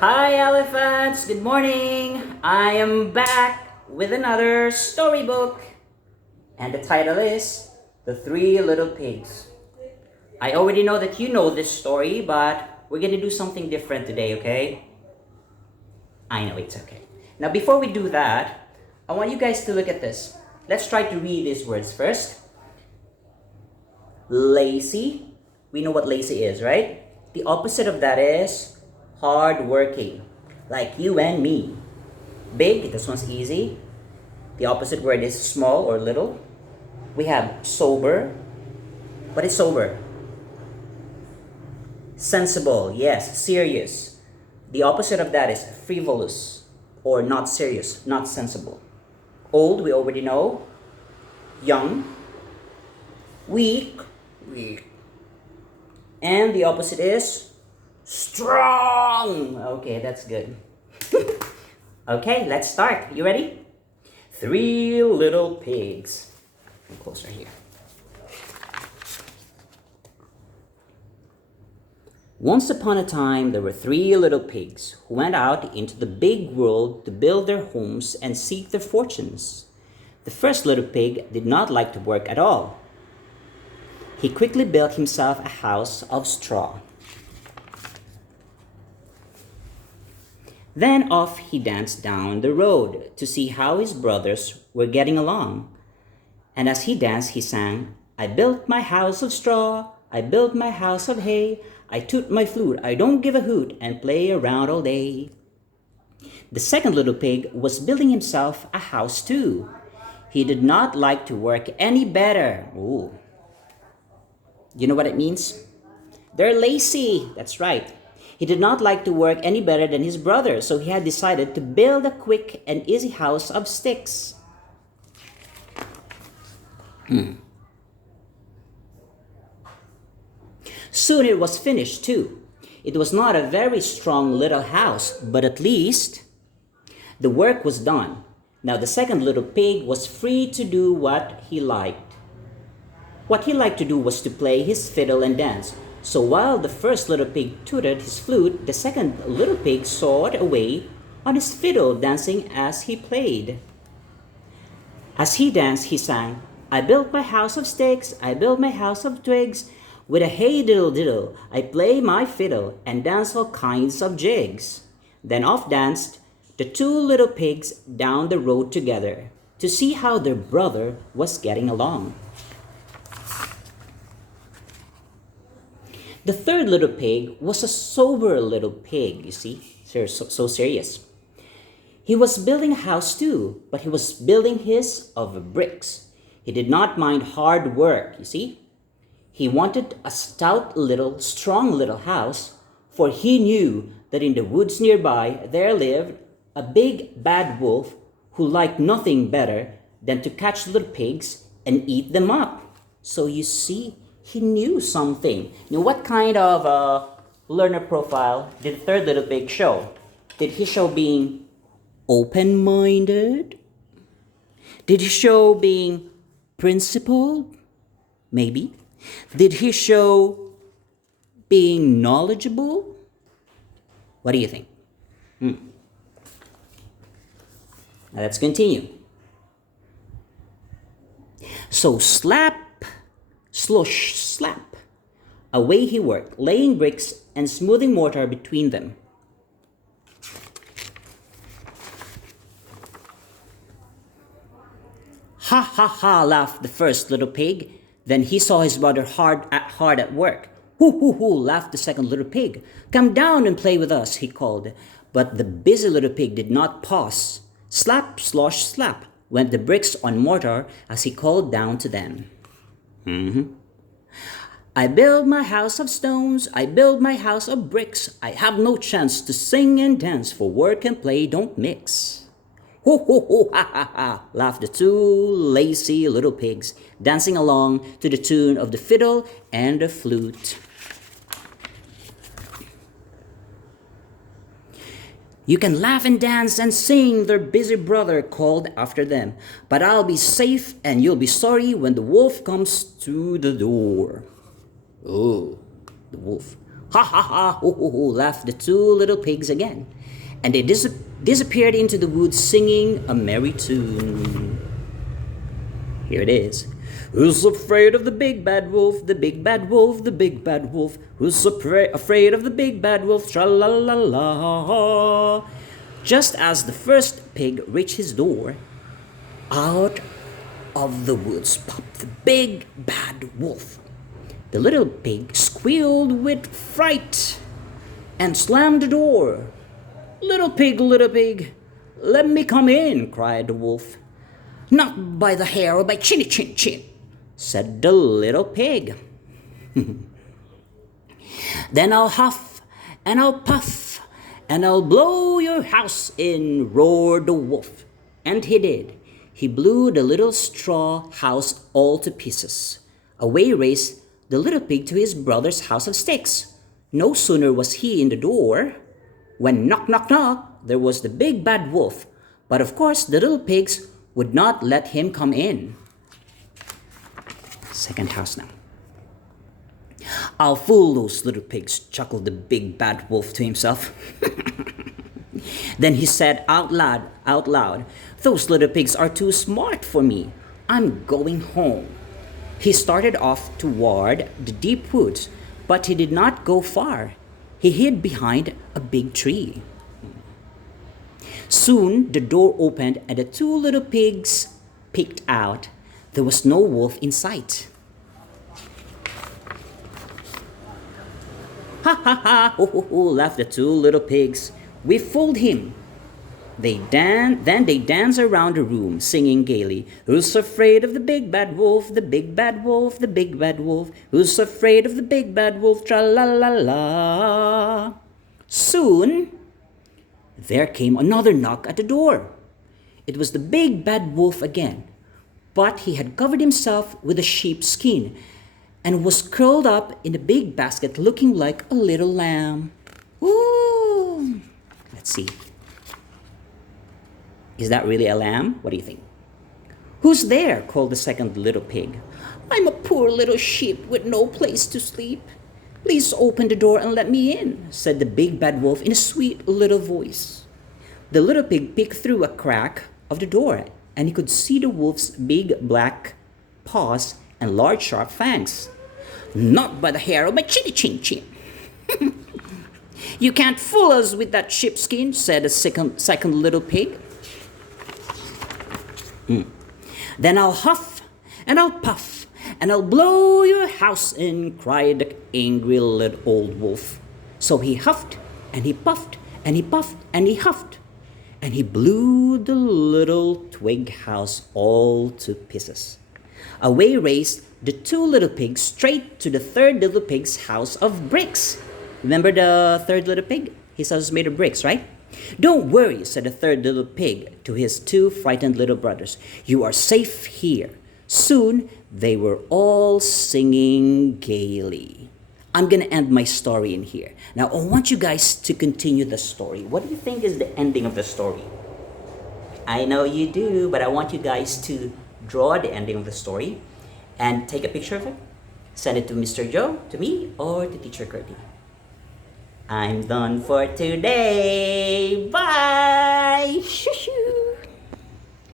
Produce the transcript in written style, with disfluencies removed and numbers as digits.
Hi, elephants! Good morning! I am back with another storybook, and the title is The Three Little Pigs. I already know that you know this story, but we're gonna do something different today, okay? I know it's okay. Now, before we do that, I want you guys to look at this. Let's try to read these words first. Lazy. We know what lazy is, right? The opposite of that is hardworking, like you and me. Big, this one's easy. The opposite word is small or little. We have sober. What is sober? Sensible, yes. Serious. The opposite of that is frivolous or not serious, not sensible. Old, we already know. Young. Weak. Weak. And the opposite is strong. Okay, that's good. Okay, let's start. You ready? Three little pigs. Come closer here. Once upon a time, there were three little pigs who went out into the big world to build their homes and seek their fortunes. The first little pig did not like to work at all. He quickly built himself a house of straw. Then off he danced down the road to see how his brothers were getting along. And as he danced, he sang, I built my house of straw, I built my house of hay, I toot my flute, I don't give a hoot, and play around all day. The second little pig was building himself a house too. He did not like to work any better. Ooh. You know what it means? They're lazy. That's right. He did not like to work any better than his brother, so he had decided to build a quick and easy house of sticks. Soon it was finished too. It was not a very strong little house, but at least the work was done. Now the second little pig was free to do what he liked. What he liked to do was to play his fiddle and dance. So while the first little pig tooted his flute, the second little pig sawed away on his fiddle, dancing as he played. As he danced, he sang, I built my house of sticks, I built my house of twigs. With a hey diddle diddle, I play my fiddle and dance all kinds of jigs. Then off danced the two little pigs down the road together to see how their brother was getting along. The third little pig was a sober little pig, you see, so serious. He was building a house too, but he was building his of bricks. He did not mind hard work, you see. He wanted a stout little, strong little house, for he knew that in the woods nearby there lived a big bad wolf who liked nothing better than to catch little pigs and eat them up. So you see, he knew something. Now, what kind of learner profile did the third little pig show? Did he show being open-minded? Did he show being principled? Maybe. Did he show being knowledgeable? What do you think? Now let's continue. So slap, slush, slap. Away he worked, laying bricks and smoothing mortar between them. Ha ha ha, laughed the first little pig. Then he saw his brother hard at work. Hoo hoo hoo, laughed the second little pig. Come down and play with us, he called. But the busy little pig did not pause. Slap, slosh, slap went the bricks on mortar as he called down to them. I build my house of stones, I build my house of bricks. I have no chance to sing and dance, for work and play don't mix. Ho ho ho ha ha ha, laughed the two lazy little pigs, dancing along to the tune of the fiddle and the flute. You can laugh and dance and sing, their busy brother called after them. But I'll be safe and you'll be sorry when the wolf comes to the door. Oh, the wolf. Ha ha ha, ho ho ho, laughed the two little pigs again. And they disappeared into the woods singing a merry tune. Here it is. Who's afraid of the big bad wolf, the big bad wolf, the big bad wolf? Who's afraid of the big bad wolf? Tra-la-la-la. Just as the first pig reached his door, out of the woods popped the big bad wolf. The little pig squealed with fright and slammed the door. Little pig, let me come in, cried the wolf. Not by the hair or by chinny chin chin, said the little pig. Then I'll huff and I'll puff and I'll blow your house in, roared the wolf. And he did. He blew the little straw house all to pieces. Away raced the little pig to his brother's house of sticks. No sooner was he in the door when knock, knock, knock, there was the big bad wolf. But of course the little pigs would not let him come in. Second house now. I'll fool those little pigs, chuckled the big bad wolf to himself. Then he said out loud, those little pigs are too smart for me. I'm going home. He started off toward the deep woods, but he did not go far. He hid behind a big tree. Soon the door opened and the two little pigs peeked out. There was no wolf in sight. Ha ha ha, ho ho ho, laughed the two little pigs. We fooled him. Then they danced around the room, singing gaily, who's afraid of the big bad wolf, the big bad wolf, the big bad wolf? Who's afraid of the big bad wolf, tra-la-la-la? Soon, there came another knock at the door. It was the big bad wolf again, but he had covered himself with a sheep's skin and was curled up in a big basket looking like a little lamb. Ooh! Let's see. Is that really a lamb? What do you think? Who's there? Called the second little pig. I'm a poor little sheep with no place to sleep. Please open the door and let me in, said the big bad wolf in a sweet little voice. The little pig peeked through a crack of the door, and he could see the wolf's big black paws and large sharp fangs. Not by the hair of my chinny chin chin. You can't fool us with that sheepskin, said the second little pig. Then I'll huff and I'll puff and I'll blow your house in, cried the angry little old wolf. So he huffed and he puffed and he puffed and he huffed, and he blew the little twig house all to pieces. Away raced the two little pigs straight to the third little pig's house of bricks. Remember the third little pig? His house is made of bricks, right? Don't worry, said the third little pig to his two frightened little brothers. You are safe here. Soon they were all singing gaily. I'm going to end my story in here. Now, I want you guys to continue the story. What do you think is the ending of the story? I know you do, but I want you guys to draw the ending of the story and take a picture of it. Send it to Mr. Joe, to me, or to Teacher Curdy. I'm done for today. Bye! Shoo-shoo.